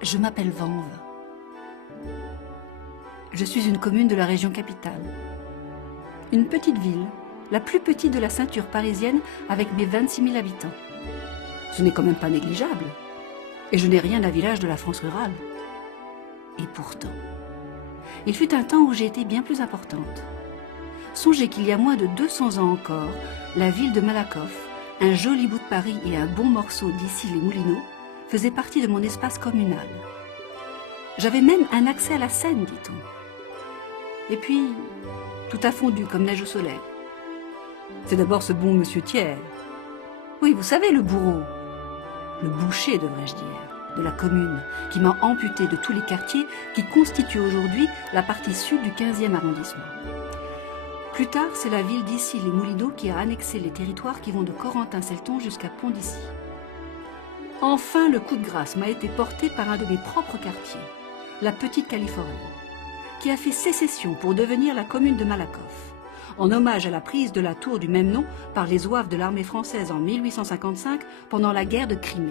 Je m'appelle Vanves. Je suis une commune de la région capitale. Une petite ville, la plus petite de la ceinture parisienne avec mes 26 000 habitants. Ce n'est quand même pas négligeable. Et je n'ai rien d'un village de la France rurale. Et pourtant, il fut un temps où j'ai été bien plus importante. Songez qu'il y a moins de 200 ans encore, la ville de Malakoff, un joli bout de Paris et un bon morceau d'Issy-les-Moulineaux, faisait partie de mon espace communal. J'avais même un accès à la Seine, dit-on. Et puis, tout a fondu comme neige au soleil. C'est d'abord ce bon monsieur Thiers. Oui, vous savez, le bourreau, le boucher, devrais-je dire, de la commune, qui m'a amputé de tous les quartiers qui constituent aujourd'hui la partie sud du 15e arrondissement. Plus tard, c'est la ville d'Issy-les-Moulineaux qui a annexé les territoires qui vont de Corentin-Selton jusqu'à Pont-d'Issy. Enfin, le coup de grâce m'a été porté par un de mes propres quartiers, la Petite Californie, qui a fait sécession pour devenir la commune de Malakoff, en hommage à la prise de la tour du même nom par les zouaves de l'armée française en 1855 pendant la guerre de Crimée.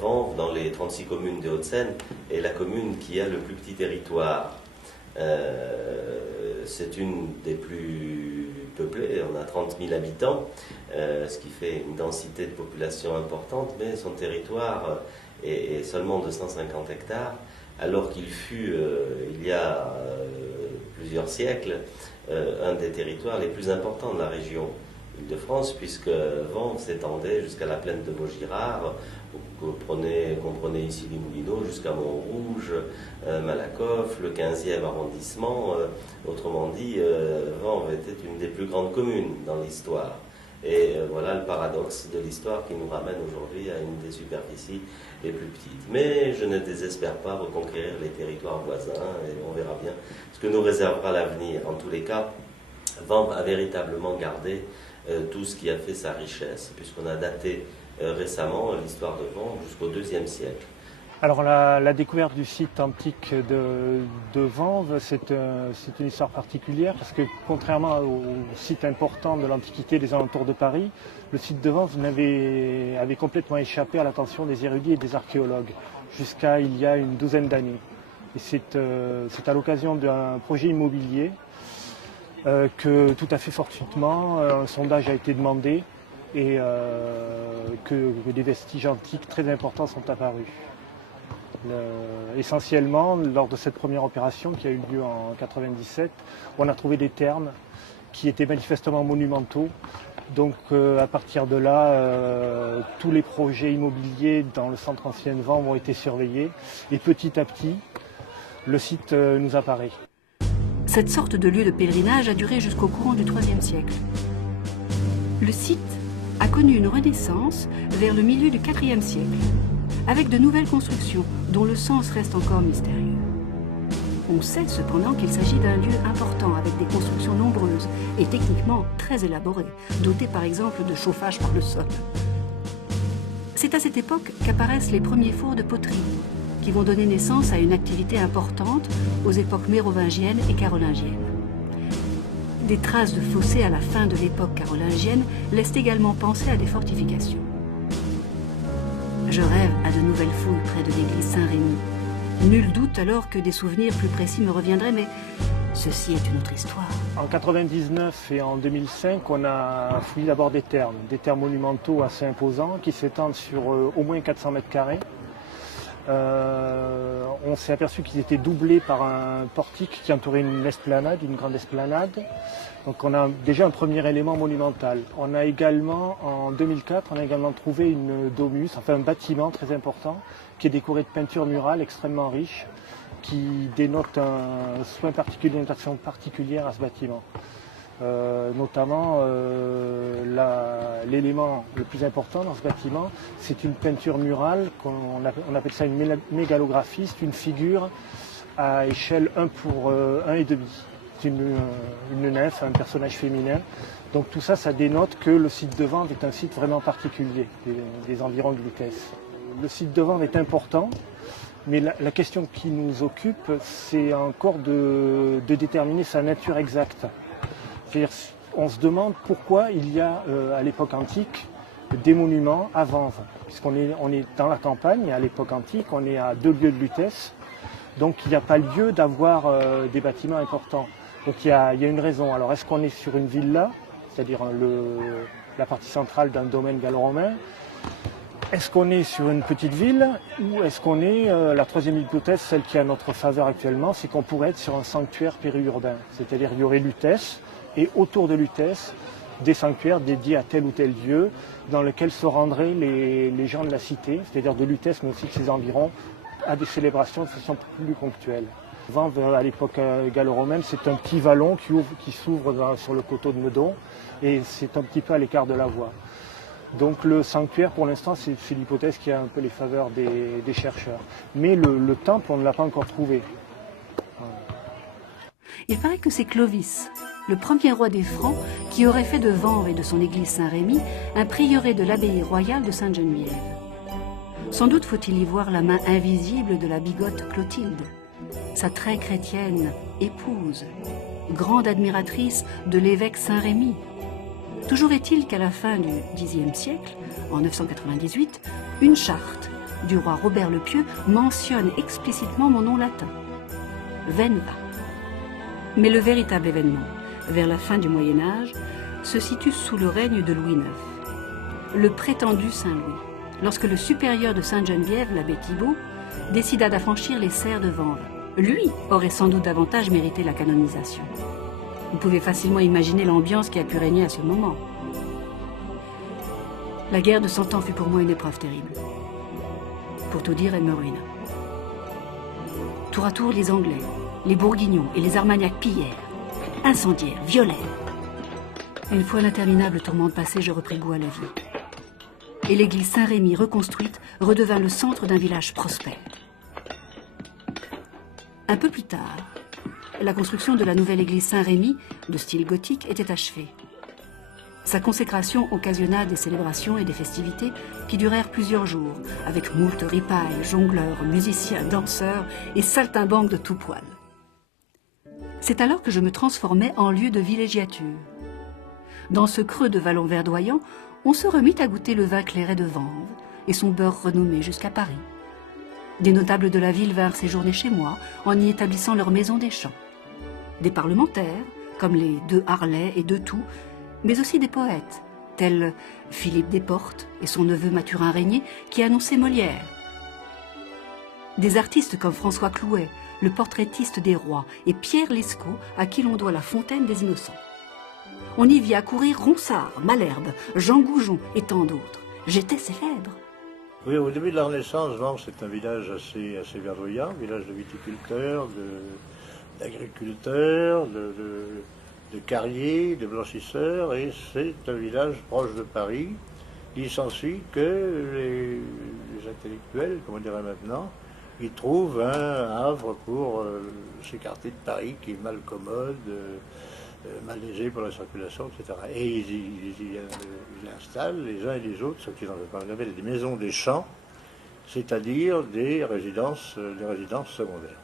Vanves, dans les 36 communes des Hauts-de-Seine, est la commune qui a le plus petit territoire. C'est une des plus peuplées, on a 30 000 habitants, ce qui fait une densité de population importante, mais son territoire est seulement de 150 hectares, alors qu'il fut, il y a plusieurs siècles, un des territoires les plus importants de la région Île-de-France, puisque Vanves s'étendait jusqu'à la plaine de Vaugirard, comprenait ici les Moulineaux jusqu'à Montrouge, Malakoff, le 15e arrondissement. Autrement dit, Vanves était une des plus grandes communes dans l'histoire. Et voilà le paradoxe de l'histoire qui nous ramène aujourd'hui à une des superficies les plus petites. Mais je ne désespère pas reconquérir les territoires voisins et on verra bien ce que nous réservera l'avenir. En tous les cas, Vanves a véritablement gardé tout ce qui a fait sa richesse, puisqu'on a daté récemment l'histoire de Vanves jusqu'au IIe siècle. Alors la découverte du site antique de Vanves, c'est une histoire particulière parce que contrairement au site important de l'Antiquité des alentours de Paris, le site de Vanves avait complètement échappé à l'attention des érudits et des archéologues jusqu'à il y a une douzaine d'années. Et c'est à l'occasion d'un projet immobilier que tout à fait fortuitement un sondage a été demandé et que des vestiges antiques très importants sont apparus. Essentiellement, lors de cette première opération qui a eu lieu en 1997, on a trouvé des thermes qui étaient manifestement monumentaux. Donc à partir de là, tous les projets immobiliers dans le centre ancien de Vanves ont été surveillés et petit à petit, le site nous apparaît. Cette sorte de lieu de pèlerinage a duré jusqu'au courant du IIIe siècle. Le site a connu une renaissance vers le milieu du IVe siècle, avec de nouvelles constructions dont le sens reste encore mystérieux. On sait cependant qu'il s'agit d'un lieu important avec des constructions nombreuses et techniquement très élaborées, dotées par exemple de chauffage par le sol. C'est à cette époque qu'apparaissent les premiers fours de poterie, qui vont donner naissance à une activité importante aux époques mérovingienne et carolingienne. Des traces de fossés à la fin de l'époque carolingienne laissent également penser à des fortifications. Je rêve à de nouvelles fouilles près de l'église Saint-Rémy. Nul doute alors que des souvenirs plus précis me reviendraient, mais ceci est une autre histoire. En 1999 et en 2005, on a fouillé d'abord des thermes monumentaux assez imposants qui s'étendent sur au moins 400 mètres carrés. On s'est aperçu qu'ils étaient doublés par un portique qui entourait une esplanade, une grande esplanade. Donc on a déjà un premier élément monumental. On a également, en 2004, trouvé une domus, enfin un bâtiment très important, qui est décoré de peintures murales extrêmement riches, qui dénote un soin particulier, une attention particulière à ce bâtiment. Notamment l'élément le plus important dans ce bâtiment, c'est une peinture murale, on appelle ça une mégalographie, c'est une figure à échelle 1 pour 1,5. C'est une nymphe, un personnage féminin. Donc tout ça, ça dénote que le site de Vanves est un site vraiment particulier, des environs de Lutèce. Le site de Vanves est important, mais la question qui nous occupe, c'est encore de déterminer sa nature exacte. C'est-à-dire, on se demande pourquoi il y a, à l'époque antique, des monuments à Vanves, puisqu'on est dans la campagne, à l'époque antique, on est à 2 lieues de Lutèce, donc il n'y a pas lieu d'avoir des bâtiments importants. Donc il y a une raison. Alors est-ce qu'on est sur une villa, c'est-à-dire la partie centrale d'un domaine gallo-romain? Est-ce qu'on est sur une petite ville ou est-ce qu'on est, la troisième hypothèse, celle qui est à notre faveur actuellement, c'est qu'on pourrait être sur un sanctuaire périurbain. C'est-à-dire il y aurait Lutèce et autour de Lutèce, des sanctuaires dédiés à tel ou tel lieu dans lequel se rendraient les gens de la cité, c'est-à-dire de Lutèce mais aussi de ses environs, à des célébrations de façon plus ponctuelle. Vanves, à l'époque gallo-romaine, c'est un petit vallon qui s'ouvre sur le coteau de Meudon et c'est un petit peu à l'écart de la voie. Donc le sanctuaire, pour l'instant, c'est l'hypothèse qui a un peu les faveurs des chercheurs. Mais le temple, on ne l'a pas encore trouvé. Il paraît que c'est Clovis, le premier roi des Francs, qui aurait fait de Vanves et de son église Saint-Rémy un prieuré de l'abbaye royale de Sainte-Geneviève. Sans doute faut-il y voir la main invisible de la bigote Clotilde, sa très chrétienne épouse, grande admiratrice de l'évêque Saint-Rémy. Toujours est-il qu'à la fin du Xe siècle, en 998, une charte du roi Robert le Pieux mentionne explicitement mon nom latin, Venva. Mais le véritable événement, vers la fin du Moyen-Âge, se situe sous le règne de Louis IX, le prétendu Saint-Louis, lorsque le supérieur de Sainte-Geneviève, l'abbé Thibaut, décida d'affranchir les serfs de Vanves. Lui aurait sans doute davantage mérité la canonisation. Vous pouvez facilement imaginer l'ambiance qui a pu régner à ce moment. La guerre de 100 ans fut pour moi une épreuve terrible. Pour tout dire, elle me ruina. Tour à tour, les Anglais, les Bourguignons et les Armagnacs pillèrent, incendièrent, violèrent. Une fois l'interminable tourmente passée, je repris goût à la vie. Et l'église Saint-Rémy, reconstruite, redevint le centre d'un village prospère. Un peu plus tard, la construction de la nouvelle église Saint-Rémy, de style gothique, était achevée. Sa consécration occasionna des célébrations et des festivités qui durèrent plusieurs jours, avec moult ripailles, jongleurs, musiciens, danseurs et saltimbanques de tout poil. C'est alors que je me transformais en lieu de villégiature. Dans ce creux de vallon verdoyant, on se remit à goûter le vin clairet de Vanves et son beurre renommé jusqu'à Paris. Des notables de la ville vinrent séjourner chez moi en y établissant leur maison des champs. Des parlementaires, comme les deux Harlay et deux Tout, mais aussi des poètes, tels Philippe Desportes et son neveu Mathurin Régnier, qui annonçaient Molière. Des artistes comme François Clouet, le portraitiste des rois, et Pierre Lescaut, à qui l'on doit la Fontaine des Innocents. On y vit accourir Ronsard, Malherbe, Jean Goujon et tant d'autres. J'étais célèbre. Oui, au début de la Renaissance, Vanves, c'est un village assez verdoyant, village de viticulteurs, d'agriculteurs, de carriers, de blanchisseurs, et c'est un village proche de Paris. Il s'ensuit que les intellectuels, comme on dirait maintenant, ils trouvent un havre pour ces quartiers de Paris qui est mal commode, mal légers pour la circulation, etc. Et ils installent les uns et les autres, ce qu'ils appellent des maisons des champs, c'est-à-dire des résidences secondaires.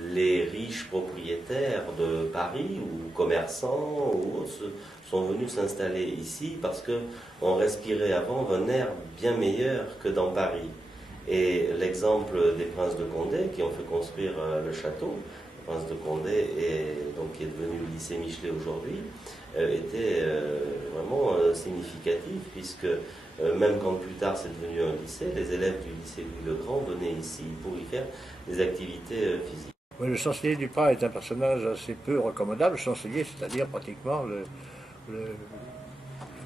Les riches propriétaires de Paris ou commerçants ou autres sont venus s'installer ici parce qu'on respirait avant un air bien meilleur que dans Paris. Et l'exemple des princes de Condé qui ont fait construire le château, Prince de Condé, donc qui est devenu le lycée Michelet aujourd'hui, était vraiment significatif, puisque même quand plus tard c'est devenu un lycée, les élèves du lycée Louis le Grand venaient ici pour y faire des activités physiques. Oui, le chancelier Duprat est un personnage assez peu recommandable. Le chancelier, c'est-à-dire pratiquement le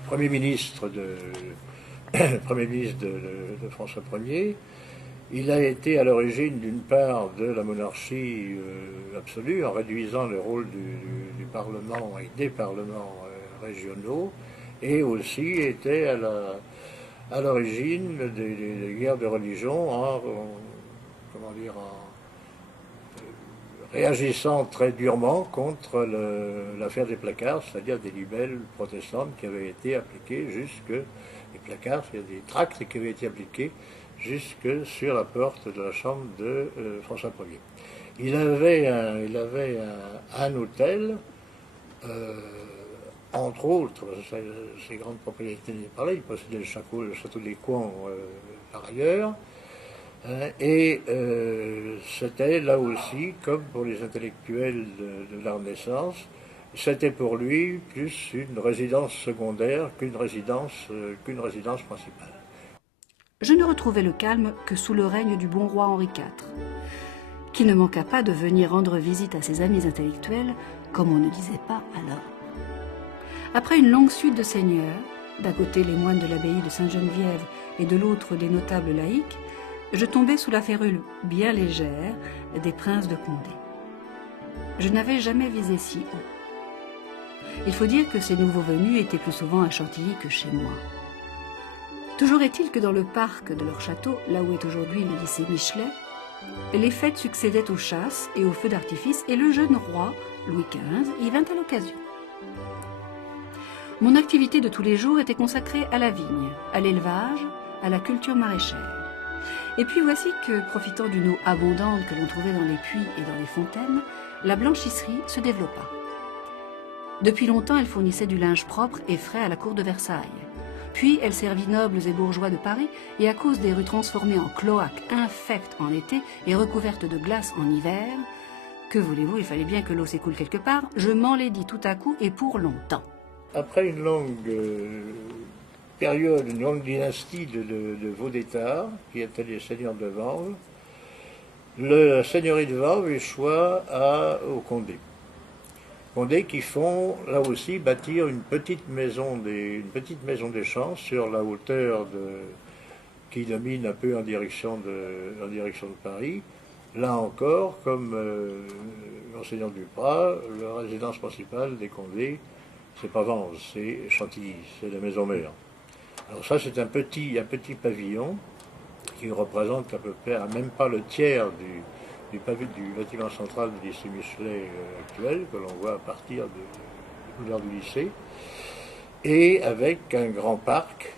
premier ministre de François Ier. Il a été à l'origine d'une part de la monarchie absolue en réduisant le rôle du Parlement et des parlements régionaux, et aussi était à l'origine des guerres de religion en réagissant très durement contre l'affaire des placards, c'est-à-dire des libelles protestantes qui avaient été appliquées les placards, c'est-à-dire des tracts qui avaient été appliqués jusque sur la porte de la chambre de François Ier. Il avait un hôtel entre autres, ces grandes propriétés par là, il possédait le château des Coins par ailleurs. Et c'était là aussi, comme pour les intellectuels de la Renaissance, c'était pour lui plus une résidence secondaire qu'une résidence principale. Je ne retrouvais le calme que sous le règne du bon roi Henri IV, qui ne manqua pas de venir rendre visite à ses amis intellectuels, comme on ne disait pas alors. Après une longue suite de seigneurs, d'un côté les moines de l'abbaye de Sainte-Geneviève et de l'autre des notables laïcs, je tombais sous la férule bien légère des princes de Condé. Je n'avais jamais visé si haut. Il faut dire que ces nouveaux venus étaient plus souvent à Chantilly que chez moi. Toujours est-il que dans le parc de leur château, là où est aujourd'hui le lycée Michelet, les fêtes succédaient aux chasses et aux feux d'artifice et le jeune roi, Louis XV, y vint à l'occasion. Mon activité de tous les jours était consacrée à la vigne, à l'élevage, à la culture maraîchère. Et puis voici que, profitant d'une eau abondante que l'on trouvait dans les puits et dans les fontaines, la blanchisserie se développa. Depuis longtemps, elle fournissait du linge propre et frais à la cour de Versailles. Puis elle servit nobles et bourgeois de Paris, et à cause des rues transformées en cloaques infectes en été et recouvertes de glace en hiver, que voulez-vous, il fallait bien que l'eau s'écoule quelque part, je m'enlaidis tout à coup et pour longtemps. Après une longue période, une longue dynastie de Vaudétard, qui étaient les seigneurs de Vanves, la seigneurie de Vanves échoua au Condé. Condé qui font, là aussi, bâtir une petite maison des champs sur la hauteur qui domine un peu en direction de Paris. Là encore, comme l'enseignant Duprat, la résidence principale des Condés, c'est pas Vanves, c'est Chantilly, c'est la maison mère. Alors ça, c'est un petit pavillon qui représente à peu près, même pas le tiers du bâtiment central du lycée Michelet actuel, que l'on voit à partir du boulevard du lycée, et avec un grand parc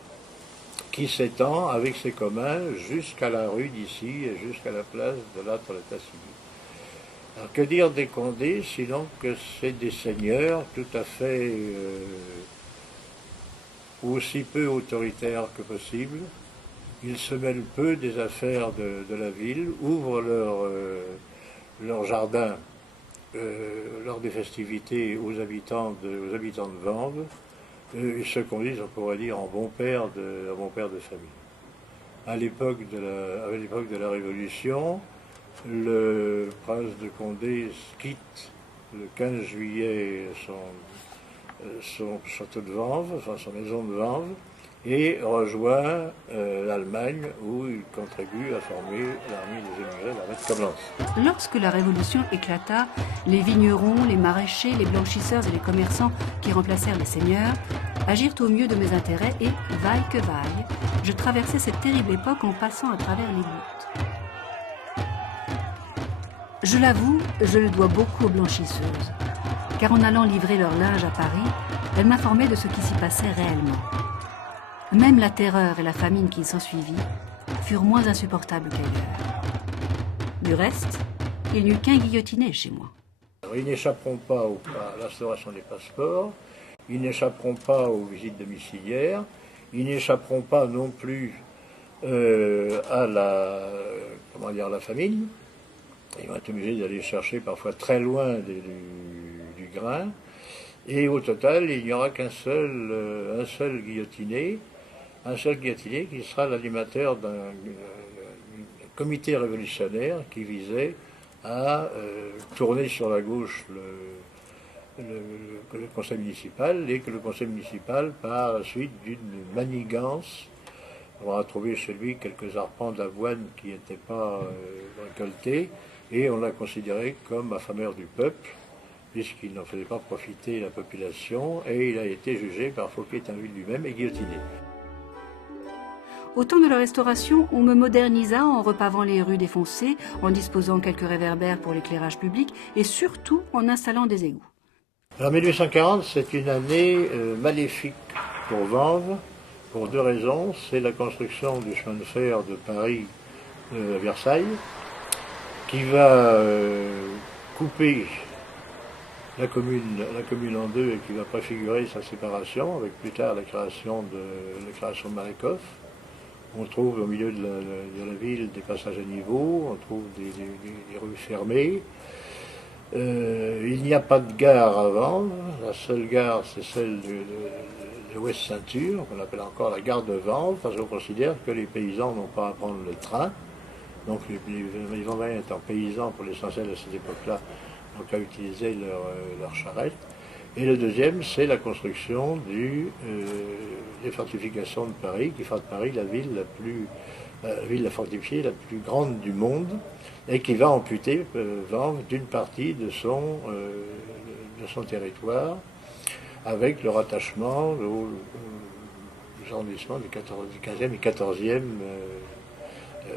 qui s'étend avec ses communs jusqu'à la rue d'ici et jusqu'à la place de l'Âtre de Tassigny. Alors que dire des Condés, sinon que c'est des seigneurs tout à fait aussi peu autoritaires que possible. Ils se mêlent peu des affaires de la ville, ouvrent leur jardin lors des festivités aux habitants de Vanves, et se conduisent, on pourrait dire, en bon père de famille. À l'époque de la Révolution, le prince de Condé quitte le 15 juillet son château de Vanves, enfin sa maison de Vanves, et rejoint l'Allemagne où il contribue à former l'armée des émigrés, l'armée de Coblence. Lorsque la Révolution éclata, les vignerons, les maraîchers, les blanchisseurs et les commerçants qui remplacèrent les seigneurs agirent au mieux de mes intérêts et, vaille que vaille, je traversais cette terrible époque en passant à travers les gouttes. Je l'avoue, je le dois beaucoup aux blanchisseuses, car en allant livrer leur linge à Paris, elles m'informaient de ce qui s'y passait réellement. Même la terreur et la famine qui s'ensuivit furent moins insupportables qu'ailleurs. Du reste, il n'y eut qu'un guillotiné chez moi. Alors, ils n'échapperont pas à l'instauration des passeports, ils n'échapperont pas aux visites domiciliaires, ils n'échapperont pas non plus à la famine. Ils vont être obligés d'aller chercher parfois très loin du grain. Et au total, il n'y aura un seul guillotiné qui sera l'animateur d'un comité révolutionnaire qui visait à tourner sur la gauche le conseil municipal, et que le conseil municipal, par la suite d'une manigance, on a trouvé chez lui quelques arpents d'avoine qui n'étaient pas récoltés, et on l'a considéré comme affameur du peuple, puisqu'il n'en faisait pas profiter la population, et il a été jugé par Fouquier-Tinville lui-même et guillotiné. Au temps de la Restauration, on me modernisa en repavant les rues défoncées, en disposant quelques réverbères pour l'éclairage public et surtout en installant des égouts. Alors 1840, c'est une année maléfique pour Vanves, pour deux raisons. C'est la construction du chemin de fer de Paris à Versailles, qui va couper la commune en deux et qui va préfigurer sa séparation, avec plus tard la création de Malakoff. On trouve au milieu de la ville des passages à niveau, on trouve des rues fermées. Il n'y a pas de gare à Vanves. La seule gare, c'est celle de Ouest Ceinture, qu'on appelle encore la gare de Vanves, parce qu'on considère que les paysans n'ont pas à prendre le train. Donc les Vendéens étant paysans pour l'essentiel à cette époque-là, donc à utiliser leur charrette. Et le deuxième, c'est la construction des fortifications de Paris, qui fera de Paris la ville fortifiée la plus grande du monde, et qui va amputer Vanves d'une partie de son territoire, avec le rattachement aux arrondissements du 15e et 14e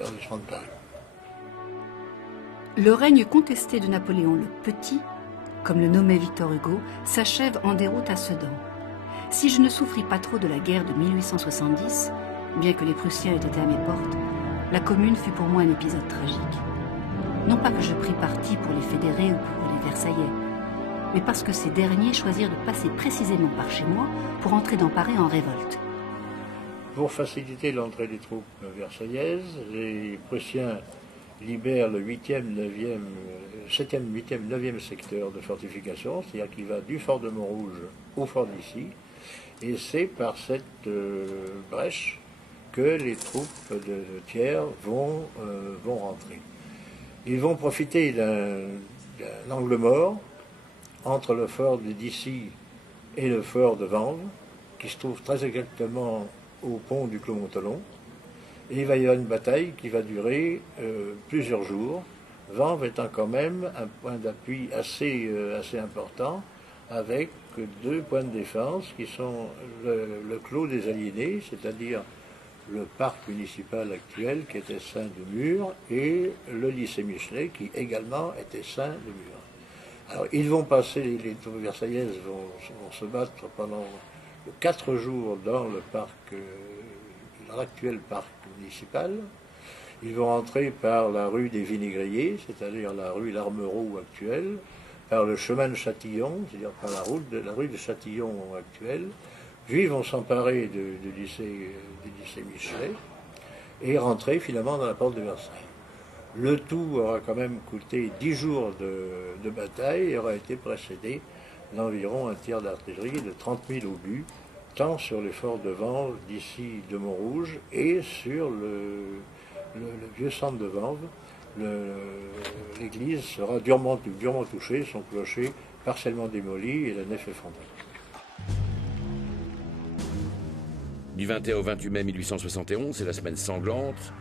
arrondissement de Paris. Le règne contesté de Napoléon le Petit, comme le nommait Victor Hugo, s'achève en déroute à Sedan. Si je ne souffris pas trop de la guerre de 1870, bien que les Prussiens aient été à mes portes, la Commune fut pour moi un épisode tragique. Non pas que je pris parti pour les fédérés ou pour les Versaillais, mais parce que ces derniers choisirent de passer précisément par chez moi pour entrer dans Paris en révolte. Pour faciliter l'entrée des troupes versaillaises, les Prussiens libèrent le 8e, 7e, 8e, 9e secteur de fortification, c'est-à-dire qu'il va du fort de Montrouge au fort d'Issy, et c'est par cette brèche que les troupes de Thiers vont rentrer. Ils vont profiter d'un angle mort entre le fort d'Issy et le fort de Vanves, qui se trouve très exactement au pont du Clos-Montelon. Et il va y avoir une bataille qui va durer plusieurs jours, Vanves étant quand même un point d'appui assez important, avec deux points de défense qui sont le Clos des Aliénés, c'est-à-dire le parc municipal actuel qui était ceint de murs, et le lycée Michelet qui également était ceint de murs. Alors ils vont passer, les troupes versaillaises vont se battre pendant 4 jours dans le parc, dans l'actuel parc municipal. Ils vont entrer par la rue des Vinaigriers, c'est-à-dire la rue Larmereau actuelle, par le chemin de Châtillon, c'est-à-dire par la rue de Châtillon actuelle, puis ils vont s'emparer du lycée Michelet et rentrer finalement dans la porte de Versailles. Le tout aura quand même coûté 10 jours de bataille et aura été précédé d'environ un tir d'artillerie de 30 000 obus, tant sur les forts de Vanves, d'Issy, de Montrouge, et sur le vieux centre de Vanves. L'église sera durement touchée, son clocher partiellement démoli et la nef effondrée. Du 21 au 28 mai 1871, c'est la semaine sanglante.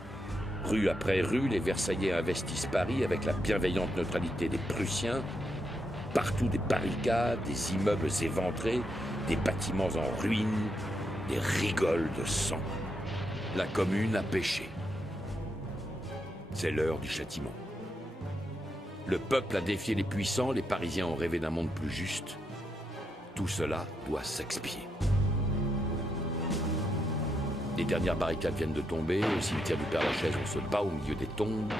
Rue après rue, les Versaillais investissent Paris avec la bienveillante neutralité des Prussiens. Partout des barricades, des immeubles éventrés, des bâtiments en ruine, des rigoles de sang. La Commune a péché. C'est l'heure du châtiment. Le peuple a défié les puissants, les Parisiens ont rêvé d'un monde plus juste. Tout cela doit s'expier. Les dernières barricades viennent de tomber. Au cimetière du Père-Lachaise, on se bat au milieu des tombes.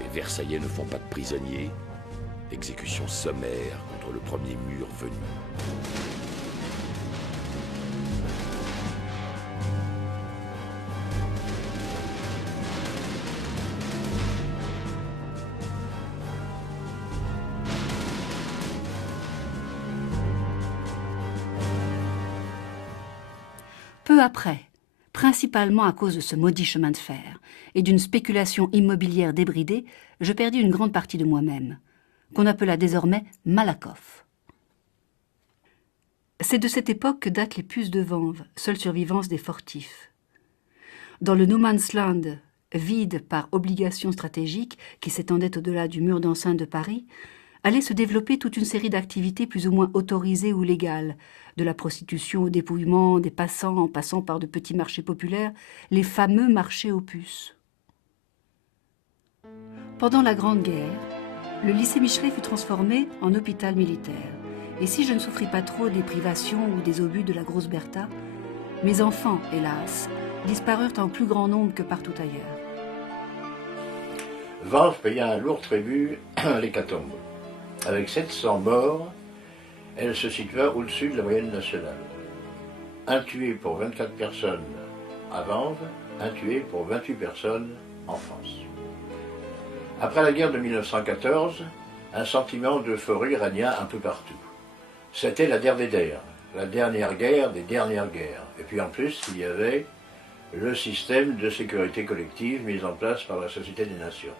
Les Versaillais ne font pas de prisonniers. Exécution sommaire contre le premier mur venu. Peu après, principalement à cause de ce maudit chemin de fer et d'une spéculation immobilière débridée, je perdis une grande partie de moi-même, qu'on appela désormais Malakoff. C'est de cette époque que datent les puces de Vanves, seule survivance des fortifs. Dans le no man's land, vide par obligation stratégique qui s'étendait au-delà du mur d'enceinte de Paris, allait se développer toute une série d'activités plus ou moins autorisées ou légales, de la prostitution au dépouillement des passants en passant par de petits marchés populaires, les fameux marchés aux puces. Pendant la Grande Guerre, le lycée Michelet fut transformé en hôpital militaire Et si je ne souffris pas trop des privations ou des obus de la grosse Bertha, mes enfants, hélas, disparurent en plus grand nombre que partout ailleurs. Vanves paya un lourd tribut à l'hécatombe. Avec 700 morts, elle se situa au-dessus de la moyenne nationale. Un tué pour 24 personnes à Vanves, un tué pour 28 personnes en France. Après la guerre de 1914, un sentiment d'euphorie régna un peu partout. C'était la der des der, la dernière guerre des dernières guerres. Et puis en plus, il y avait le système de sécurité collective mis en place par la Société des Nations.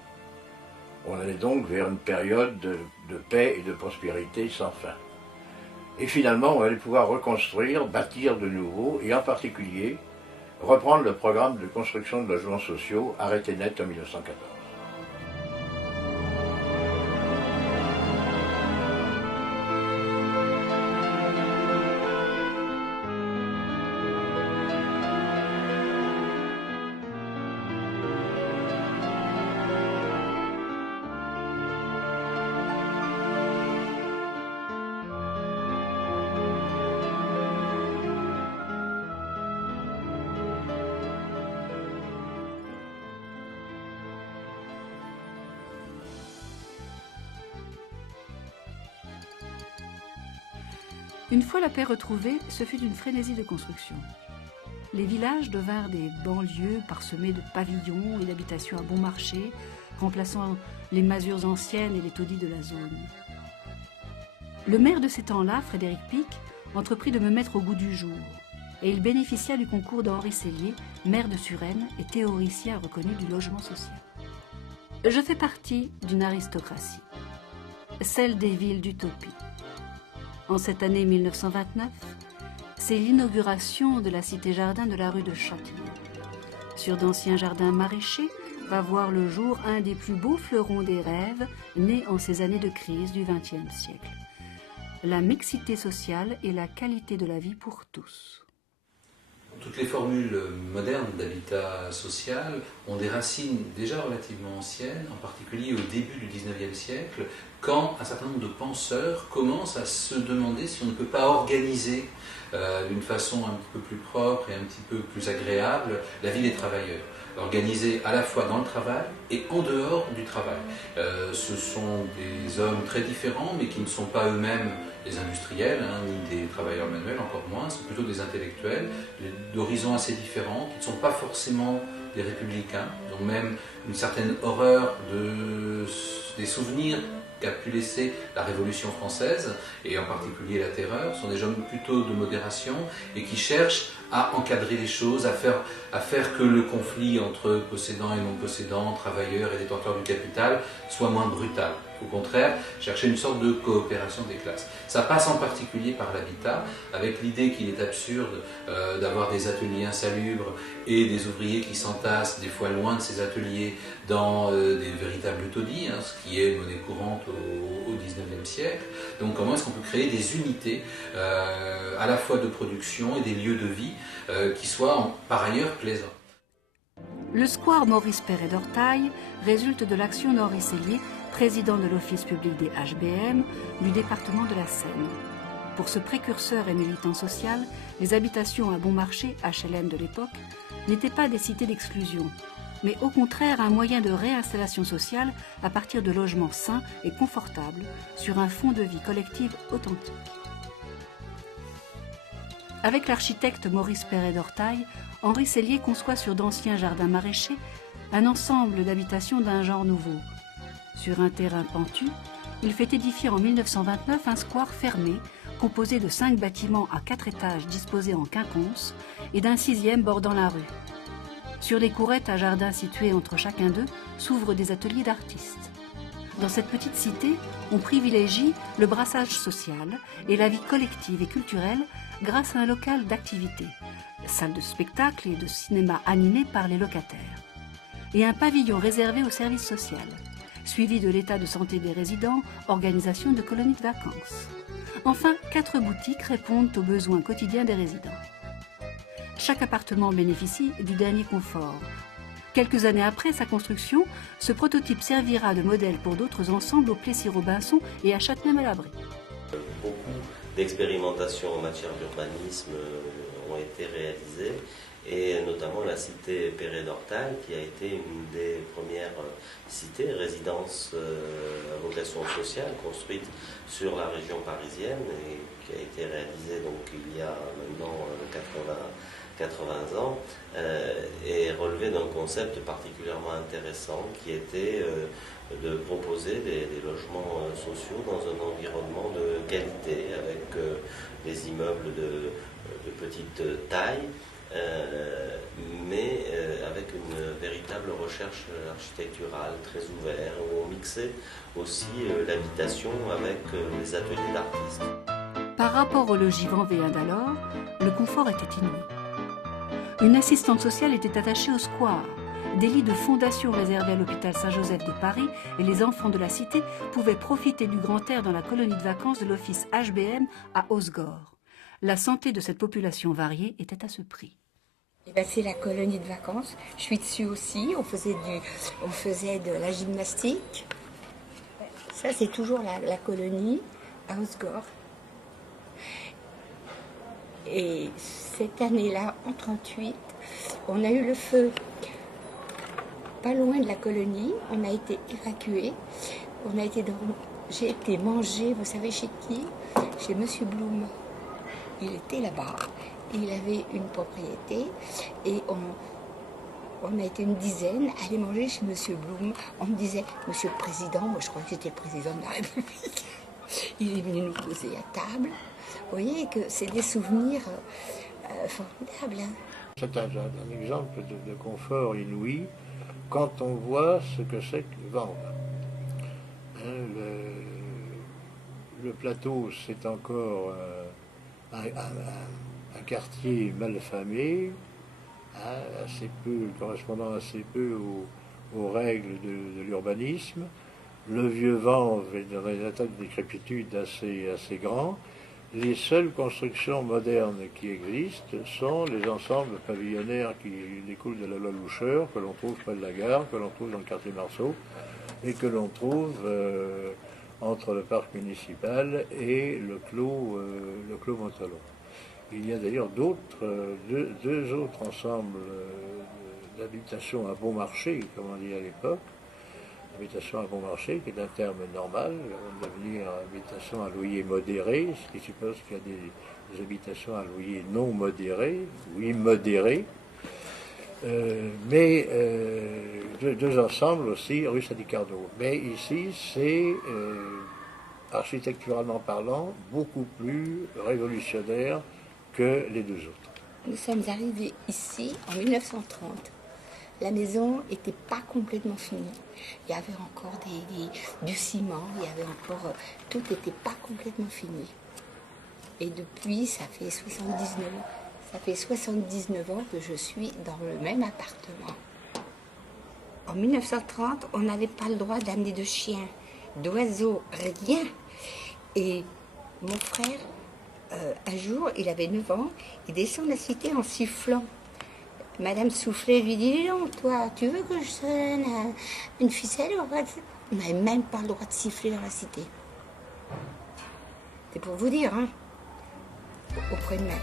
On allait donc vers une période de paix et de prospérité sans fin. Et finalement, on allait pouvoir reconstruire, bâtir de nouveau, et en particulier, reprendre le programme de construction de logements sociaux arrêté net en 1914. Une fois la paix retrouvée, ce fut une frénésie de construction. Les villages devinrent des banlieues parsemées de pavillons et d'habitations à bon marché, remplaçant les masures anciennes et les taudis de la zone. Le maire de ces temps-là, Frédéric Pic, entreprit de me mettre au goût du jour, et il bénéficia du concours d'Henri Sellier, maire de Suresnes et théoricien reconnu du logement social. Je fais partie d'une aristocratie, celle des villes d'utopie. En cette année 1929, c'est l'inauguration de la cité-jardin de la rue de Chantilly. Sur d'anciens jardins maraîchers va voir le jour un des plus beaux fleurons des rêves nés en ces années de crise du XXe siècle. La mixité sociale et la qualité de la vie pour tous. Toutes les formules modernes d'habitat social ont des racines déjà relativement anciennes, en particulier au début du XIXe siècle, quand un certain nombre de penseurs commencent à se demander si on ne peut pas organiser d'une façon un petit peu plus propre et un petit peu plus agréable la vie des travailleurs. Organisée à la fois dans le travail et en dehors du travail. Ce sont des hommes très différents, mais qui ne sont pas eux-mêmes des industriels, ni des travailleurs manuels, encore moins, sont plutôt des intellectuels, d'horizons assez différents, qui ne sont pas forcément des républicains, ont même une certaine horreur des souvenirs qu'a pu laisser la Révolution française, et en particulier la Terreur. Ce sont des gens plutôt de modération et qui cherchent à encadrer les choses, à faire que le conflit entre possédants et non-possédants, travailleurs et détenteurs du capital soit moins brutal. Au contraire, chercher une sorte de coopération des classes. Ça passe en particulier par l'habitat, avec l'idée qu'il est absurde d'avoir des ateliers insalubres et des ouvriers qui s'entassent des fois loin de ces ateliers dans des véritables taudis, ce qui est monnaie courante au XIXe siècle. Donc comment est-ce qu'on peut créer des unités à la fois de production et des lieux de vie qui soient par ailleurs plaisants. Le square Maurice Perret d'Ortail résulte de l'action d'Henri Sellier, président de l'Office public des HBM du département de la Seine. Pour ce précurseur et militant social, les habitations à bon marché, HLM de l'époque, n'étaient pas des cités d'exclusion, mais au contraire un moyen de réinstallation sociale à partir de logements sains et confortables sur un fond de vie collective authentique. Avec l'architecte Maurice Perret d'Ortail, Henri Sellier conçoit sur d'anciens jardins maraîchers un ensemble d'habitations d'un genre nouveau. Sur un terrain pentu, il fait édifier en 1929 un square fermé, composé de 5 bâtiments à 4 étages disposés en quinconce et d'un 6e bordant la rue. Sur les courettes à jardins situés entre chacun d'eux s'ouvrent des ateliers d'artistes. Dans cette petite cité, on privilégie le brassage social et la vie collective et culturelle grâce à un local d'activité, salle de spectacle et de cinéma animé par les locataires, et un pavillon réservé au service social, suivi de l'état de santé des résidents, organisation de colonies de vacances. Enfin, 4 boutiques répondent aux besoins quotidiens des résidents. Chaque appartement bénéficie du dernier confort. Quelques années après sa construction, ce prototype servira de modèle pour d'autres ensembles au Plessis-Robinson et à Châtenay-Malabry. Beaucoup d'expérimentations en matière d'urbanisme ont été réalisées, et notamment la cité Perret-d'Ortal, qui a été une des premières cités, résidences à vocation sociale, construite sur la région parisienne, et qui a été réalisée donc il y a maintenant 80 ans, et relevait d'un concept particulièrement intéressant qui était de proposer des logements sociaux dans un environnement de qualité, avec des immeubles de petite taille, mais avec une véritable recherche architecturale très ouverte, où on mixait aussi l'habitation avec les ateliers d'artistes. Par rapport au logis vendéen d'alors, le confort était inouï. Une assistante sociale était attachée au square. Des lits de fondation réservés à l'hôpital Saint-Joseph de Paris et les enfants de la cité pouvaient profiter du grand air dans la colonie de vacances de l'office HBM à Hossegor. La santé de cette population variée était à ce prix. Eh ben, c'est la colonie de vacances. Je suis dessus aussi. On faisait de la gymnastique. Ça, c'est toujours la colonie à Hossegor. Et cette année-là, en 1938, on a eu le feu pas loin de la colonie. On a été évacués. J'ai été mangée, vous savez chez qui? Chez Monsieur Blum. Il était là-bas. Il avait une propriété et on a été une dizaine à aller manger chez Monsieur Blum. On me disait, Monsieur le Président, moi je crois que j'étais le Président de la République. Il est venu nous poser à table. Vous voyez que c'est des souvenirs formidables. Hein. C'est un exemple de confort inouï quand on voit ce que c'est que Vanves. Le plateau, c'est encore un quartier mal famé, assez peu, correspondant assez peu aux règles de l'urbanisme. Le vieux Vanves est dans un état de décrépitude assez grand. Les seules constructions modernes qui existent sont les ensembles pavillonnaires qui découlent de la loi Loucheur, que l'on trouve près de la gare, que l'on trouve dans le quartier Marceau, et que l'on trouve entre le parc municipal et le clos Montalon. Il y a d'ailleurs deux autres ensembles d'habitations à bon marché, comme on dit à l'époque. Habitation à bon marché, qui est un terme normal, on va devenir habitation à loyer modéré, ce qui suppose qu'il y a des habitations à loyer non modéré ou immodéré. Mais deux ensembles aussi, rue Sadi-Carnot. Mais ici, c'est, architecturalement parlant, beaucoup plus révolutionnaire que les deux autres. Nous sommes arrivés ici en 1930. La maison n'était pas complètement finie. Il y avait encore du ciment, il y avait encore... Tout n'était pas complètement fini. Et depuis, ça fait 79 ans que je suis dans le même appartement. En 1930, on n'avait pas le droit d'amener de chiens, d'oiseaux, rien. Et mon frère, un jour, il avait 9 ans, il descend la cité en sifflant. Madame Soufflet lui dit, dis donc, toi, tu veux que je sonne une ficelle? On n'avait même pas le droit de siffler dans la cité. C'est pour vous dire, hein, auprès de même.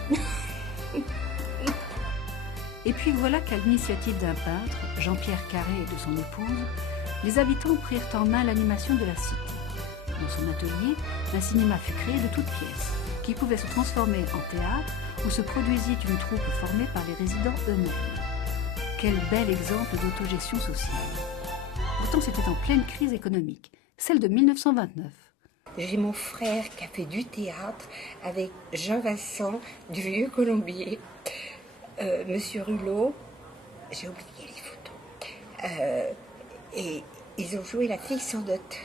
Et puis voilà qu'à l'initiative d'un peintre, Jean-Pierre Carré et de son épouse, les habitants prirent en main l'animation de la cité. Dans son atelier, un cinéma fut créé de toutes pièces, qui pouvait se transformer en théâtre où se produisit une troupe formée par les résidents eux-mêmes. Quel bel exemple d'autogestion sociale. Pourtant, c'était en pleine crise économique, celle de 1929. J'ai mon frère qui a fait du théâtre avec Jean Vincent du Vieux Colombier, Monsieur Hulot, j'ai oublié les photos, et ils ont joué La Fille sans dot.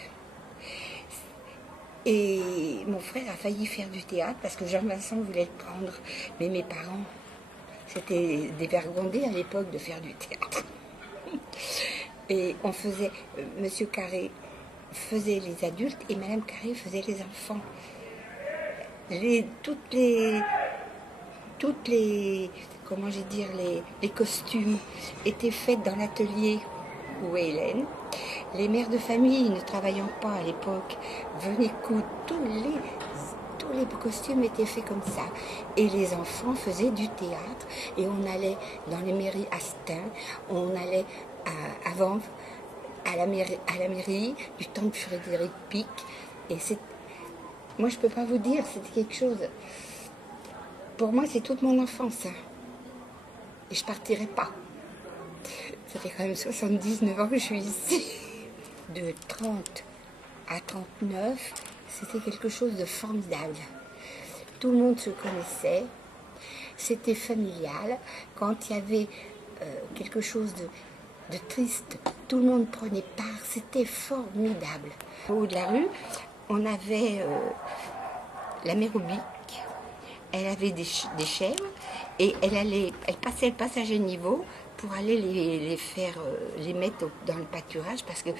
Et mon frère a failli faire du théâtre parce que Jean Vincent voulait le prendre, mais mes parents, c'était dévergondé à l'époque de faire du théâtre. Et on faisait, Monsieur Carré faisait les adultes et Madame Carré faisait les enfants. Toutes les comment j'ai dire, les costumes étaient faits dans l'atelier où est Hélène. Les mères de famille, ne travaillant pas à l'époque, venaient coudre tous les costumes étaient faits comme ça. Et les enfants faisaient du théâtre. Et on allait dans les mairies à Stein, on allait à Vanves, à la mairie du temps de Frédéric Pic. Et moi, je ne peux pas vous dire, c'était quelque chose... Pour moi, c'est toute mon enfance. Hein. Et je ne partirai pas. Ça fait quand même 79 ans que je suis ici. De 30 à 39, c'était quelque chose de formidable. Tout le monde se connaissait. C'était familial. Quand il y avait quelque chose de triste, tout le monde prenait part. C'était formidable. Au haut de la rue, on avait la mère Aubic. Elle avait des chèvres et elle passait le passage à niveau pour aller les mettre dans le pâturage parce qu'à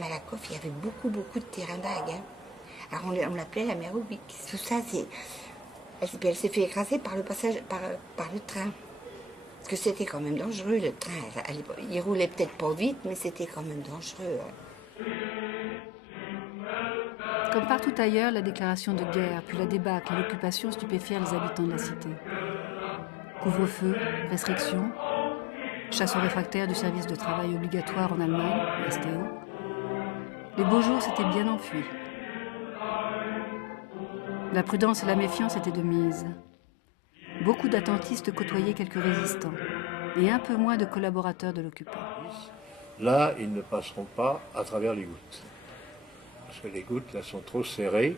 Malakoff, il y avait beaucoup de terrain vague. Hein. Alors on l'appelait la mère Aubic. Tout ça, elle s'est fait écraser par le passage, par le train. Parce que c'était quand même dangereux, le train. Il roulait peut-être pas vite, mais c'était quand même dangereux. Hein. Comme partout ailleurs, la déclaration de guerre, puis la débâcle et l'occupation stupéfièrent les habitants de la cité. Couvre-feu, restrictions, chasse aux réfractaires du service de travail obligatoire en Allemagne, STO. Les beaux jours s'étaient bien enfuis. La prudence et la méfiance étaient de mise. Beaucoup d'attentistes côtoyaient quelques résistants et un peu moins de collaborateurs de l'occupant. Là, ils ne passeront pas à travers les gouttes. Parce que les gouttes, là, sont trop serrées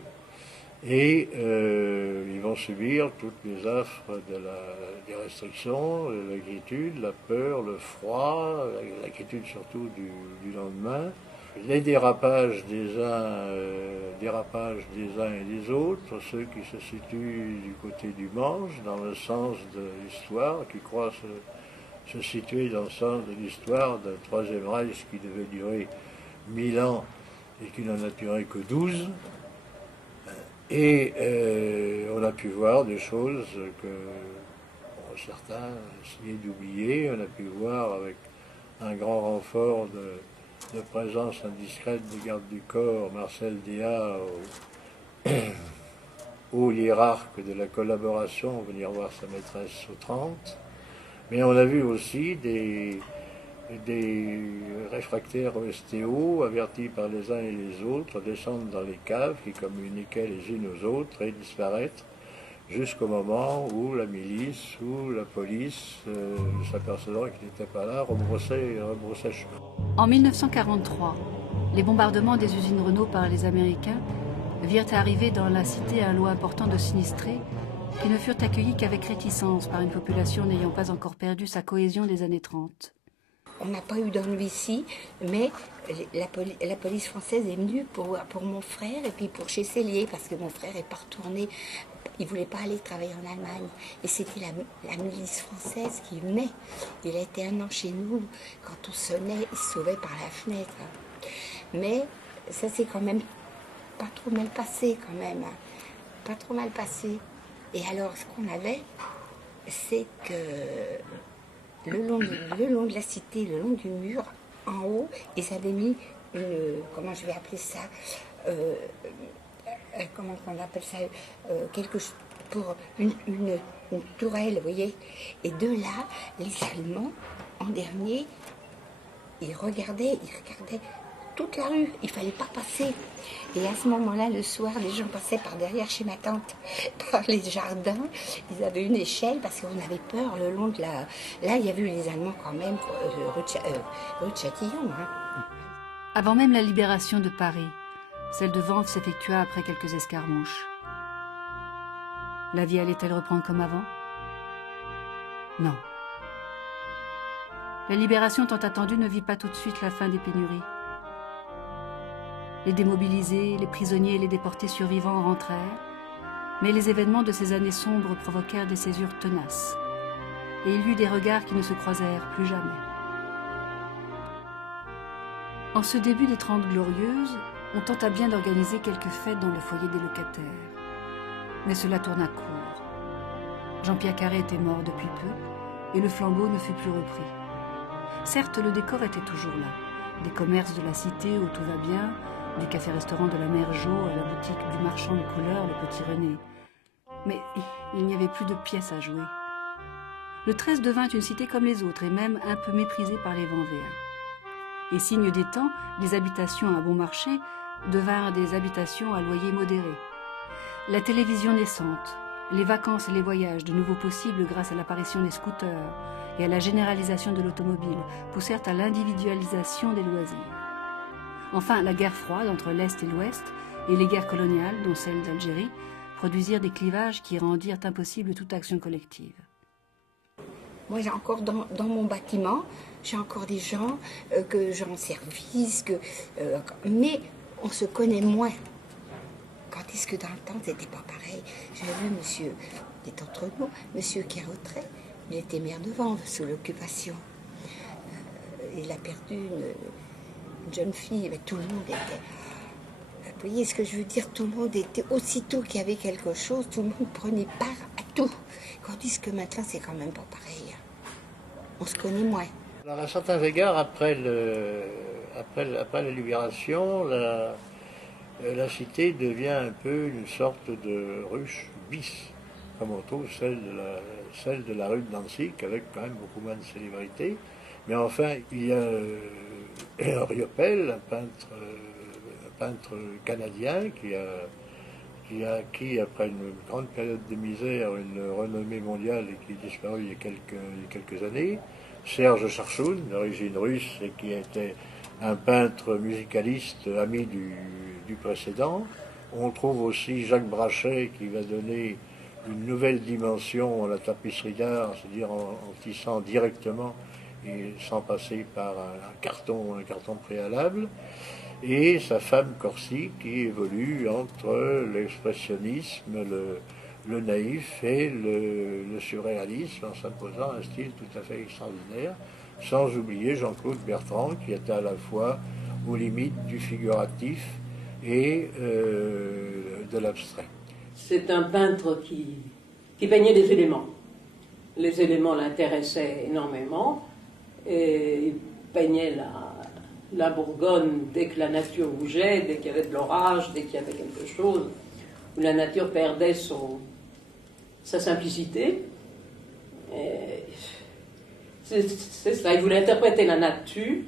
et ils vont subir toutes les affres des restrictions, l'inquiétude, la peur, le froid, l'inquiétude surtout du lendemain, les dérapages des uns et des autres, ceux qui se situent du côté du Manche, dans le sens de l'histoire, qui croient se situer dans le sens de l'histoire d'un Troisième Reich qui devait durer 1000 ans et qui n'en a duré que 12. Et on a pu voir des choses que certains essayaient d'oublier. On a pu voir avec un grand renfort de présence indiscrète des gardes du corps, Marcel Déat, haut hiérarque de la collaboration, venir voir sa maîtresse au 30. Mais on a vu aussi des réfractaires au STO, avertis par les uns et les autres, descendre dans les caves qui communiquaient les unes aux autres et disparaître jusqu'au moment où la milice ou la police, s'apercevant qu'ils n'étaient pas là, rebroussaient chemin. En 1943, les bombardements des usines Renault par les Américains virent arriver dans la cité un lot important de sinistrés qui ne furent accueillis qu'avec réticence par une population n'ayant pas encore perdu sa cohésion des années 30. On n'a pas eu d'ennui ici, mais la police française est venue pour mon frère et puis pour chez Cellier, parce que mon frère n'est pas retourné, il ne voulait pas aller travailler en Allemagne. Et c'était la milice française qui venait. Il a été 1 an chez nous. Quand on sonnait, il se sauvait par la fenêtre. Mais ça s'est quand même pas trop mal passé, quand même. Pas trop mal passé. Et alors, ce qu'on avait, c'est que le long de la cité, le long du mur, en haut, ils avaient mis comment je vais appeler ça, comment on appelle ça, quelque chose pour une tourelle, vous voyez. Et de là, les Allemands, en dernier, ils regardaient toute la rue, il ne fallait pas passer. Et à ce moment-là, le soir, les gens passaient par derrière chez ma tante, par les jardins. Ils avaient une échelle parce qu'on avait peur le long de la... Là, il y avait eu les Allemands quand même, rue de Châtillon. Hein. Avant même la libération de Paris, celle de Vanves s'effectua après quelques escarmouches. La vie allait-elle reprendre comme avant? Non. La libération tant attendue ne vit pas tout de suite la fin des pénuries. Les démobilisés, les prisonniers et les déportés survivants rentrèrent, mais les événements de ces années sombres provoquèrent des césures tenaces, et il y eut des regards qui ne se croisèrent plus jamais. En ce début des 30 Glorieuses, on tenta bien d'organiser quelques fêtes dans le foyer des locataires, mais cela tourna court. Jean-Pierre Carré était mort depuis peu, et le flambeau ne fut plus repris. Certes, le décor était toujours là, des commerces de la cité où tout va bien, du café-restaurant de la mère Jo à la boutique du marchand de couleurs, le Petit René. Mais il n'y avait plus de pièces à jouer. Le 13 devint une cité comme les autres et même un peu méprisée par les Vanvéens. Et signe des temps, les habitations à bon marché devinrent des habitations à loyer modéré. La télévision naissante, les vacances et les voyages de nouveau possibles grâce à l'apparition des scooters et à la généralisation de l'automobile poussèrent à l'individualisation des loisirs. Enfin, la guerre froide entre l'Est et l'Ouest et les guerres coloniales, dont celle d'Algérie, produisirent des clivages qui rendirent impossible toute action collective. Moi, j'ai encore dans mon bâtiment, j'ai encore des gens que je rends service, mais on se connaît moins. Quand est-ce que dans le temps, c'était pas pareil? J'avais vu monsieur, qui est entre nous, monsieur qui est retrait, il était maire de Vanves sous l'occupation. Il a perdu une jeune fille, mais tout le monde était... Vous voyez ce que je veux dire? Tout le monde était, aussitôt qu'il y avait quelque chose, tout le monde prenait part à tout. Tandis que maintenant, c'est quand même pas pareil. On se connaît moins. Alors, à certains égards, après la libération, la cité devient un peu une sorte de ruche bis, comme on trouve celle de la rue de Danzig, avec quand même beaucoup moins de célébrités. Mais enfin, il y a Riopelle, un peintre canadien qui a acquis, après une grande période de misère, une renommée mondiale et qui est disparu il y a quelques années. Serge Charchoun, d'origine russe, et qui était un peintre musicaliste ami du précédent. On trouve aussi Jacques Brachet qui va donner une nouvelle dimension à la tapisserie d'art, c'est-à-dire en tissant directement et sans passer par un carton préalable. Et sa femme Corsi qui évolue entre l'expressionnisme, le naïf et le surréalisme en s'imposant un style tout à fait extraordinaire, sans oublier Jean-Claude Bertrand qui était à la fois aux limites du figuratif et de l'abstrait. C'est un peintre qui peignait des éléments. Les éléments l'intéressaient énormément et il peignait la Bourgogne dès que la nature bougeait, dès qu'il y avait de l'orage, dès qu'il y avait quelque chose où la nature perdait sa simplicité. C'est cela, il voulait interpréter la nature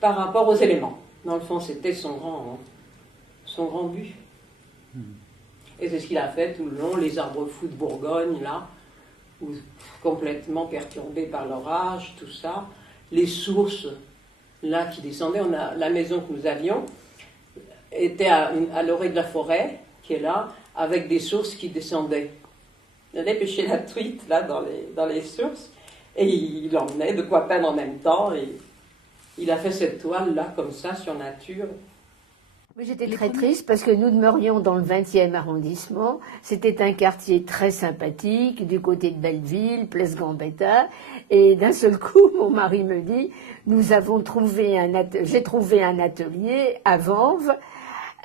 par rapport aux éléments. Dans le fond, c'était son grand but. Et c'est ce qu'il a fait tout le long, les arbres fous de Bourgogne, là, où, complètement perturbés par l'orage, tout ça, les sources, là, qui descendaient. La maison que nous avions était à l'orée de la forêt, qui est là, avec des sources qui descendaient. Il allait pêcher la truite, là, dans les sources, et il emmenait de quoi peindre en même temps, et il a fait cette toile-là, comme ça, sur nature. J'étais très triste parce que nous demeurions dans le 20e arrondissement. C'était un quartier très sympathique, du côté de Belleville, Place Gambetta. Et d'un seul coup, mon mari me dit, j'ai trouvé un atelier à Vanves.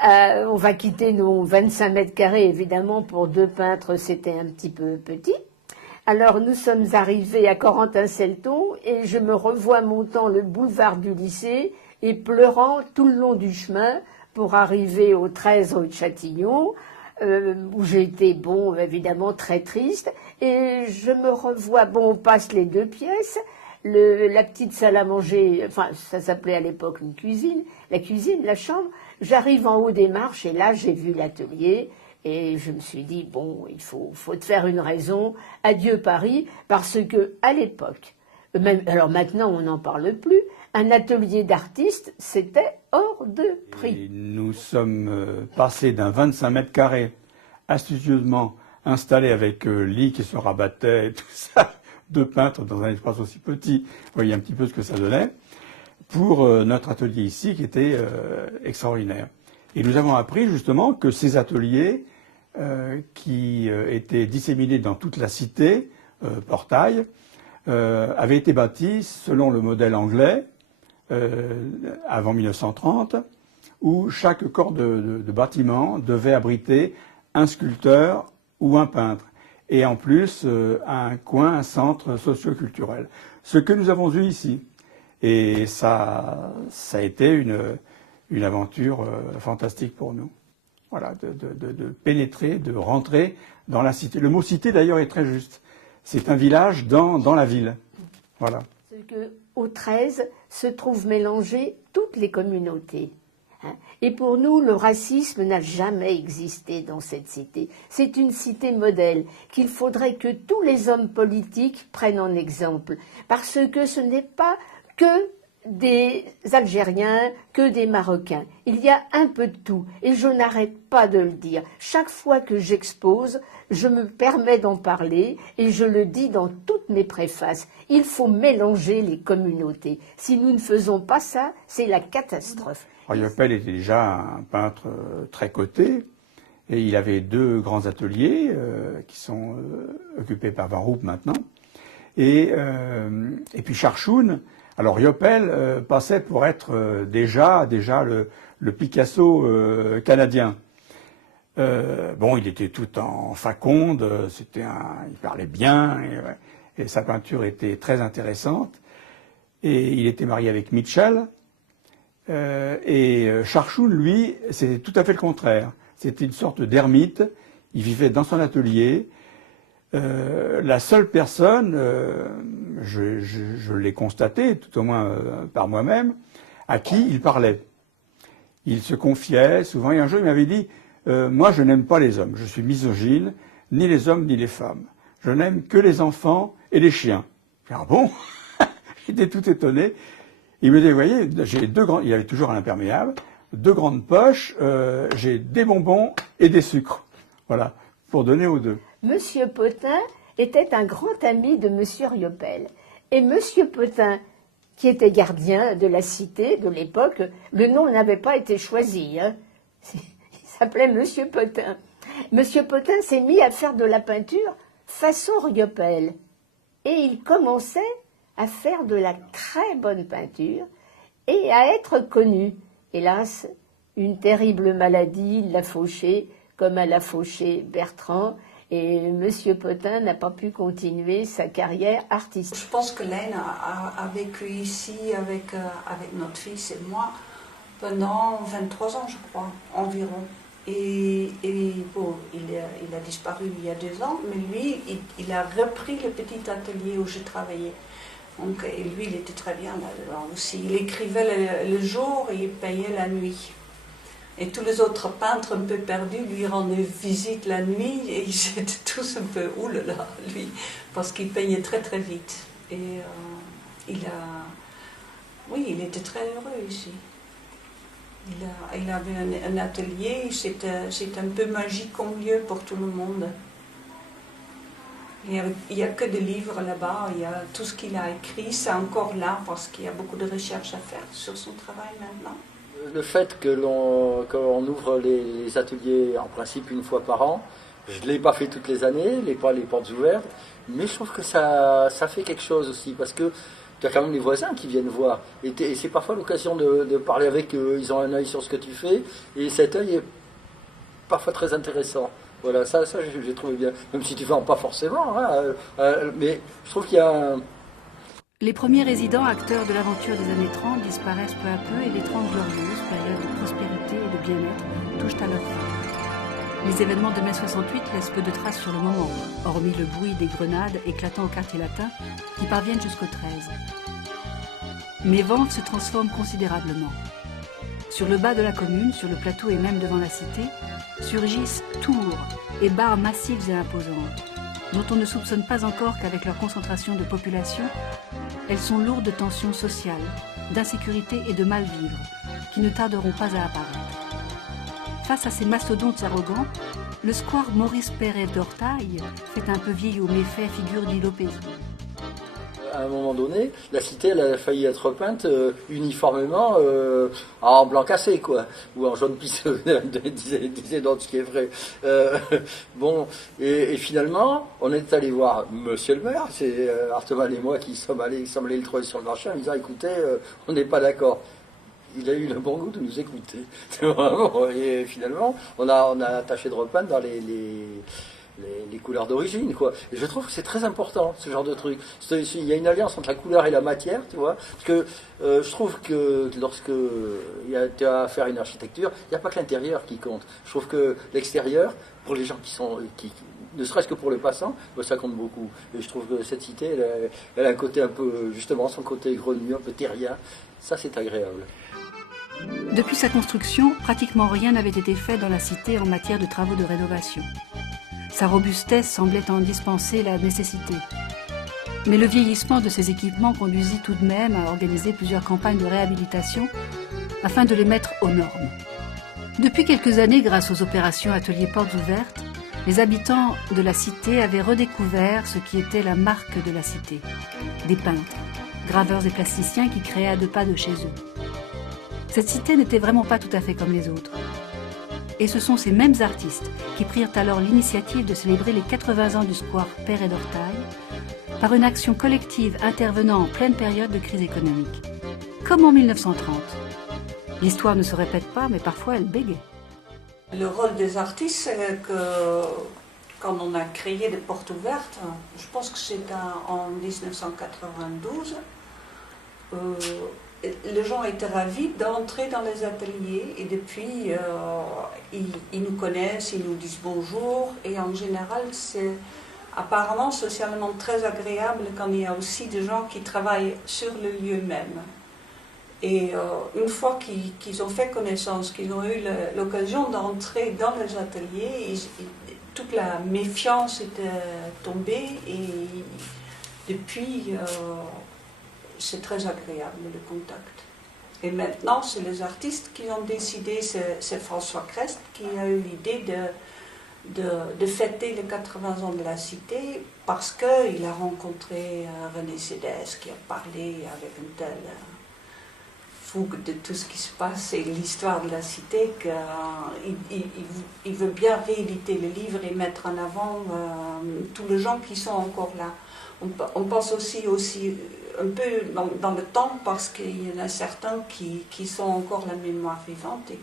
On va quitter nos 25 mètres carrés, évidemment, pour 2 peintres, c'était un petit peu petit. Alors nous sommes arrivés à Corentin-Selton et je me revois montant le boulevard du lycée et pleurant tout le long du chemin pour arriver au 13 rue de Châtillon, où j'ai été, évidemment très triste. Et je me revois, on passe les 2 pièces, la petite salle à manger, enfin ça s'appelait à l'époque une cuisine, la chambre. J'arrive en haut des marches et là j'ai vu l'atelier. Et je me suis dit, il faut te faire une raison, adieu Paris, parce que à l'époque, alors maintenant on n'en parle plus, un atelier d'artiste, c'était hors de prix. Et nous sommes passés d'un 25 mètres carrés astucieusement installé avec lit qui se rabattait et tout ça, 2 peintres dans un espace aussi petit, vous voyez un petit peu ce que ça donnait, pour notre atelier ici qui était extraordinaire. Et nous avons appris justement que ces ateliers qui étaient disséminés dans toute la cité, Portail, avaient été bâtis selon le modèle anglais avant 1930, où chaque corps de bâtiment devait abriter un sculpteur ou un peintre, et en plus un centre socio-culturel. Ce que nous avons eu ici. Et ça a été une aventure fantastique pour nous. Voilà, de pénétrer, de rentrer dans la cité. Le mot cité d'ailleurs est très juste. C'est un village dans la ville. Voilà. C'est qu'au 13 se trouvent mélangées toutes les communautés. Et pour nous, le racisme n'a jamais existé dans cette cité. C'est une cité modèle qu'il faudrait que tous les hommes politiques prennent en exemple. Parce que ce n'est pas que des Algériens, que des Marocains. Il y a un peu de tout. Et je n'arrête pas de le dire. Chaque fois que j'expose, je me permets d'en parler et je le dis dans toutes mes préfaces. Il faut mélanger les communautés. Si nous ne faisons pas ça, c'est la catastrophe. Yoppel était déjà un peintre très coté et il avait 2 grands ateliers qui sont occupés par Van Roop maintenant. Et puis Charchoun, alors Yoppel passait pour être déjà le Picasso canadien. Bon, il était tout en faconde, il parlait bien et sa peinture était très intéressante. Et il était marié avec Mitchell. Et Charchoun, lui, c'est tout à fait le contraire. C'était une sorte d'ermite. Il vivait dans son atelier. La seule personne, je l'ai constaté, tout au moins par moi-même, à qui il parlait. Il se confiait souvent. Et un jour, il m'avait dit moi, je n'aime pas les hommes. Je suis misogyne, ni les hommes ni les femmes. Je n'aime que les enfants et les chiens. J'ai dit, ah bon? J'étais tout étonné. Il me dit, vous voyez, j'ai 2 grands, il avait toujours un imperméable, 2 grandes poches, j'ai des bonbons et des sucres. Voilà, pour donner aux 2. Monsieur Potin était un grand ami de Monsieur Yoppel. Et Monsieur Potin, qui était gardien de la cité de l'époque, le nom n'avait pas été choisi. Hein. Il s'appelait Monsieur Potin. Monsieur Potin s'est mis à faire de la peinture façon Yoppel. Et il commençait à faire de la très bonne peinture et à être connu. Hélas, une terrible maladie l'a fauché, comme elle a fauché Bertrand, et M. Potin n'a pas pu continuer sa carrière artistique. Je pense que Laine a vécu ici avec notre fils et moi pendant 23 ans, je crois, environ. Et bon, il a disparu il y a 2 ans, mais lui, il a repris le petit atelier où je travaillais. Donc, et lui, il était très bien là-dedans aussi. Il écrivait le jour et il peignait la nuit. Et tous les autres peintres un peu perdus lui rendaient visite la nuit et ils étaient tous un peu oulala, lui, parce qu'il peignait très très vite. Et oui, il était très heureux ici. Il avait un atelier, c'était un peu magique en lieu pour tout le monde. Il n'y a que des livres là-bas, il y a tout ce qu'il a écrit, c'est encore là parce qu'il y a beaucoup de recherches à faire sur son travail maintenant. Le fait qu'on ouvre les ateliers en principe une fois par an, je ne l'ai pas fait toutes les années, les portes ouvertes, mais je trouve que ça fait quelque chose aussi parce que tu as quand même les voisins qui viennent voir et c'est parfois l'occasion de parler avec eux, ils ont un œil sur ce que tu fais et cet œil est parfois très intéressant. Voilà, ça j'ai trouvé bien. Même si tu ne vends pas forcément, hein, mais je trouve qu'il y a un... Les premiers résidents acteurs de l'aventure des années 30 disparaissent peu à peu et les 30 glorieuses, périodes de prospérité et de bien-être, touchent à leur fin. Les événements de mai 68 laissent peu de traces sur le moment, hormis le bruit des grenades éclatant au quartier latin qui parviennent jusqu'au 13. Mais Vanves se transforme considérablement. Sur le bas de la commune, sur le plateau et même devant la cité, surgissent tours et barres massives et imposantes, dont on ne soupçonne pas encore qu'avec leur concentration de population, elles sont lourdes de tensions sociales, d'insécurité et de mal-vivre, qui ne tarderont pas à apparaître. Face à ces mastodontes arrogants, le square Maurice Perret d'Ortail fait un peu vieillot mais fait figure d'Ilopésie. À un moment donné, la cité elle a failli être peinte uniformément en blanc cassé, quoi, ou en jaune pisseux, disait d'autres, ce qui est vrai. Bon, et finalement, on est allé voir Monsieur le maire, c'est Hartmann et moi qui sommes allés le trouver sur le marché en disant, écoutez, on n'est pas d'accord. Il a eu le bon goût de nous écouter. Et finalement, on a tâché de repeindre dans les couleurs d'origine, quoi. Et je trouve que c'est très important, ce genre de truc. Il y a une alliance entre la couleur et la matière, tu vois. Parce que je trouve que lorsque tu as à faire une architecture, il n'y a pas que l'intérieur qui compte. Je trouve que l'extérieur, pour les gens ne serait-ce que pour les passants, ça compte beaucoup. Et je trouve que cette cité, elle a un côté un peu, justement, son côté grenu, un peu terrien. Ça, c'est agréable. Depuis sa construction, pratiquement rien n'avait été fait dans la cité en matière de travaux de rénovation. Sa robustesse semblait en dispenser la nécessité. Mais le vieillissement de ces équipements conduisit tout de même à organiser plusieurs campagnes de réhabilitation afin de les mettre aux normes. Depuis quelques années, grâce aux opérations Ateliers Portes Ouvertes, les habitants de la cité avaient redécouvert ce qui était la marque de la cité. Des peintres, graveurs et plasticiens qui créaient à 2 pas de chez eux. Cette cité n'était vraiment pas tout à fait comme les autres. Et ce sont ces mêmes artistes qui prirent alors l'initiative de célébrer les 80 ans du square Père et d'Ortail par une action collective intervenant en pleine période de crise économique. Comme en 1930. L'histoire ne se répète pas, mais parfois elle bégait. Le rôle des artistes, c'est que quand on a créé des portes ouvertes, je pense que c'était en 1992, les gens étaient ravis d'entrer dans les ateliers et depuis, ils nous connaissent, ils nous disent bonjour et en général, c'est apparemment socialement très agréable quand il y a aussi des gens qui travaillent sur le lieu même. Et une fois qu'ils ont fait connaissance, qu'ils ont eu l'occasion d'entrer dans les ateliers, toute la méfiance était tombée et depuis, c'est très agréable le contact. Et maintenant, c'est les artistes qui ont décidé, c'est François Crest qui a eu l'idée de fêter les 80 ans de la cité parce qu'il a rencontré René Cédès qui a parlé avec une telle fougue de tout ce qui se passe et l'histoire de la cité qu'il veut bien rééditer le livre et mettre en avant tous les gens qui sont encore là. On pense aussi un peu dans le temps parce qu'il y en a certains qui sont encore la mémoire vivante et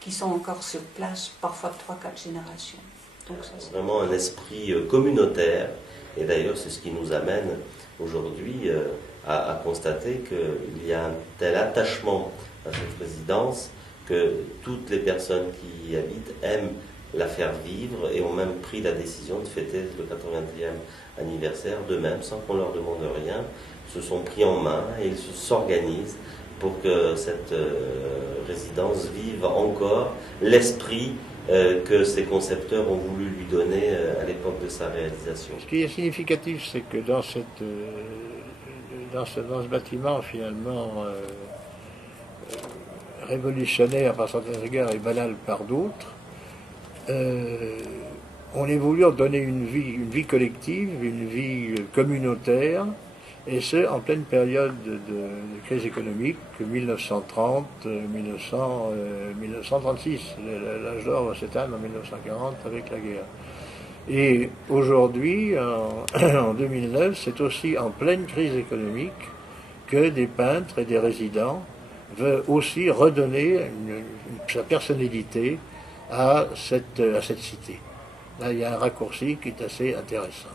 qui sont encore sur place, parfois 3-4 générations. Donc, c'est vraiment un esprit communautaire et d'ailleurs c'est ce qui nous amène aujourd'hui à constater qu'il y a un tel attachement à cette résidence que toutes les personnes qui y habitent aiment la faire vivre et ont même pris la décision de fêter le 80e anniversaire d'eux-mêmes sans qu'on leur demande rien. Ils se sont pris en main et ils s'organisent pour que cette résidence vive encore l'esprit que ces concepteurs ont voulu lui donner à l'époque de sa réalisation. Ce qui est significatif, c'est que dans ce bâtiment finalement révolutionnaire par certains égards et banal par d'autres, on est voulu en donner une vie collective, une vie communautaire, et ce, en pleine période de crise économique, 1930, 1936. L'âge d'or va s'éteindre en 1940 avec la guerre. Et aujourd'hui, en 2009, c'est aussi en pleine crise économique que des peintres et des résidents veulent aussi redonner sa personnalité à cette cité. Là, il y a un raccourci qui est assez intéressant.